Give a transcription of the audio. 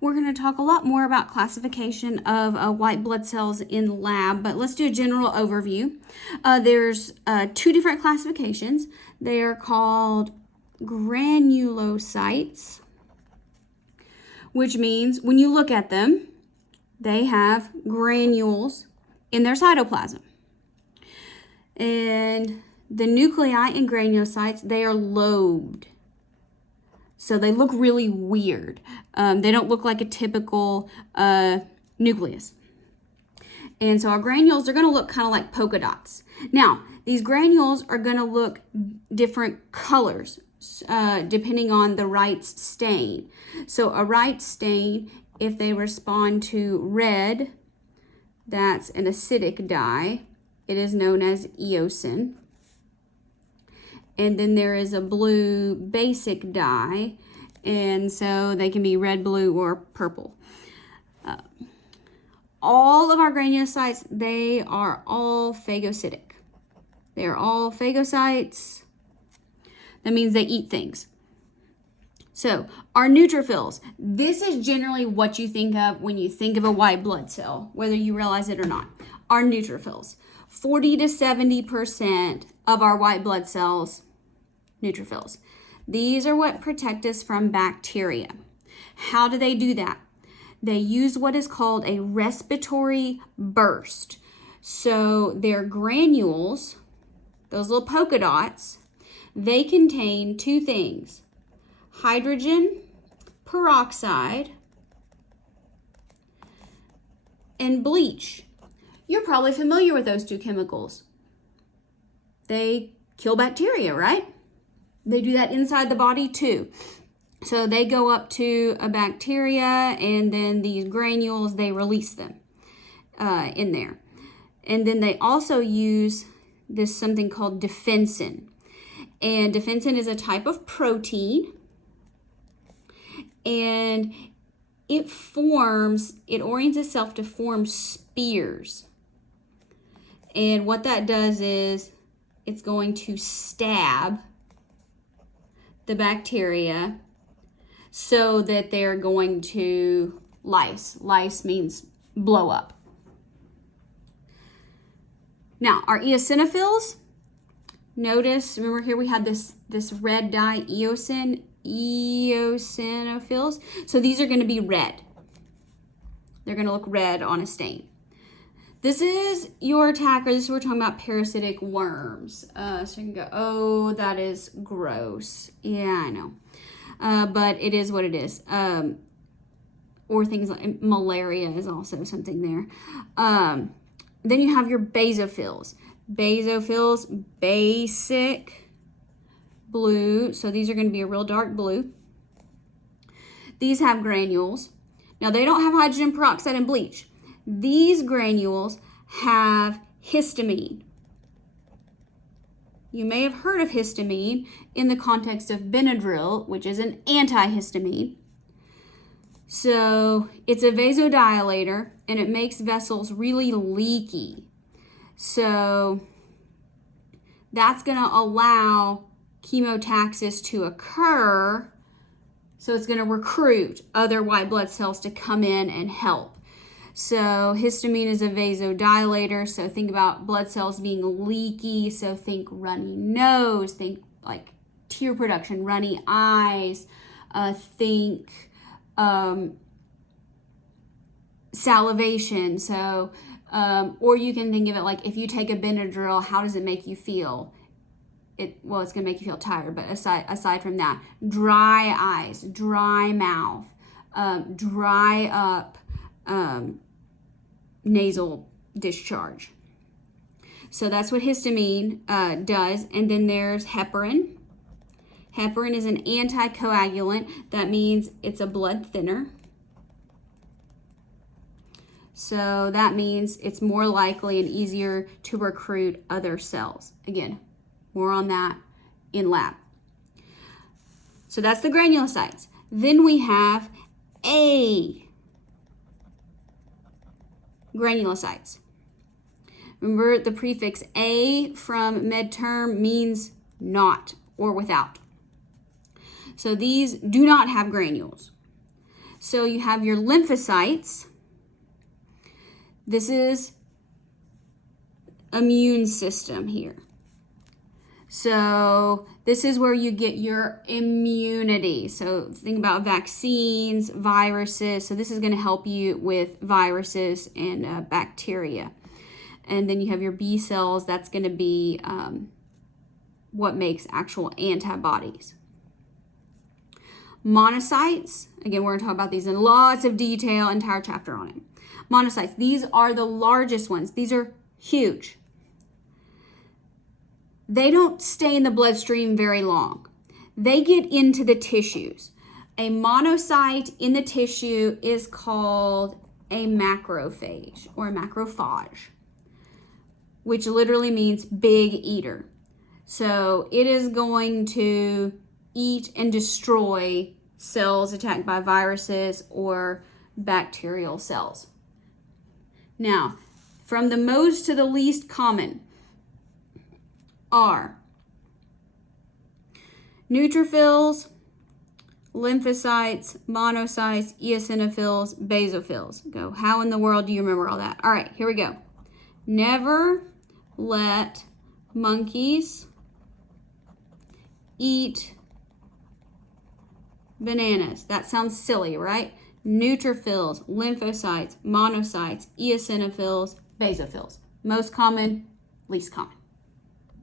We're going to talk a lot more about classification of white blood cells in the lab, but let's do a general overview. There's two different classifications. They are called granulocytes, which means when you look at them, they have granules in their cytoplasm. And the nuclei in granulocytes, they are lobed. So they look really weird. They don't look like a typical nucleus. And so our granules are going to look kind of like polka dots. Now, these granules are going to look different colors depending on the Wright's stain. So a Wright's stain, if they respond to red, that's an acidic dye. It is known as eosin. And then there is a blue basic dye, and so they can be red, blue, or purple. All of our granulocytes, they are all phagocytic. They are all phagocytes. That means they eat things. So our neutrophils, this is generally what you think of when you think of a white blood cell, whether you realize it or not. Our neutrophils, 40 to 70% of our white blood cells, neutrophils. These are what protect us from bacteria. How do they do that? They use what is called a respiratory burst. So their granules, those little polka dots, they contain two things: hydrogen peroxide and bleach. You're probably familiar with those two chemicals. They kill bacteria, right? They do that inside the body too. So they go up to a bacteria, and then these granules, they release them in there. And then they also use this something called defensin. And defensin is a type of protein. And it orients itself to form spears. And what that does is it's going to stab the bacteria so that they're going to lyse. Lyse means blow up. Now, our eosinophils, notice, remember here we had this red dye, eosinophils. So these are going to be red. They're going to look red on a stain. This is your attacker. This is what we're talking about, parasitic worms. So you can go, oh, that is gross. Yeah, I know. But it is what it is. Or things like malaria is also something there. Then you have your basophils. Basophils, basic blue. So these are going to be a real dark blue. These have granules. Now they don't have hydrogen peroxide and bleach. These granules have histamine. You may have heard of histamine in the context of Benadryl, which is an antihistamine. So it's a vasodilator, and it makes vessels really leaky. So that's going to allow chemotaxis to occur. So it's going to recruit other white blood cells to come in and help. So histamine is a vasodilator. So think about blood cells being leaky. So think runny nose, think like tear production, runny eyes, think salivation. So, or you can think of it like if you take a Benadryl, how does it make you feel? It's going to make you feel tired, but aside from that, dry eyes, dry mouth, dry up nasal discharge. So that's what histamine does. And then there's heparin. Heparin is an anticoagulant. That means it's a blood thinner. So that means it's more likely and easier to recruit other cells. Again, more on that in lab. So that's the granulocytes. Then we have A granulocytes. Remember the prefix A from MedTerm means not or without. So these do not have granules. So you have your lymphocytes. This is immune system here. So this is where you get your immunity. So think about vaccines, viruses. So this is going to help you with viruses and bacteria. And then you have your B cells. That's going to be what makes actual antibodies. Monocytes, again, we're going to talk about these in lots of detail, entire chapter on it. Monocytes, these are the largest ones. These are huge. They don't stay in the bloodstream very long. They get into the tissues. A monocyte in the tissue is called a macrophage or a macrophage, which literally means big eater. So it is going to eat and destroy cells attacked by viruses or bacterial cells. Now, from the most to the least common are neutrophils, lymphocytes, monocytes, eosinophils, basophils. Go, how in the world do you remember all that? All right, here we go. Never let monkeys eat bananas. That sounds silly, right? Neutrophils, lymphocytes, monocytes, eosinophils, basophils. Most common, least common.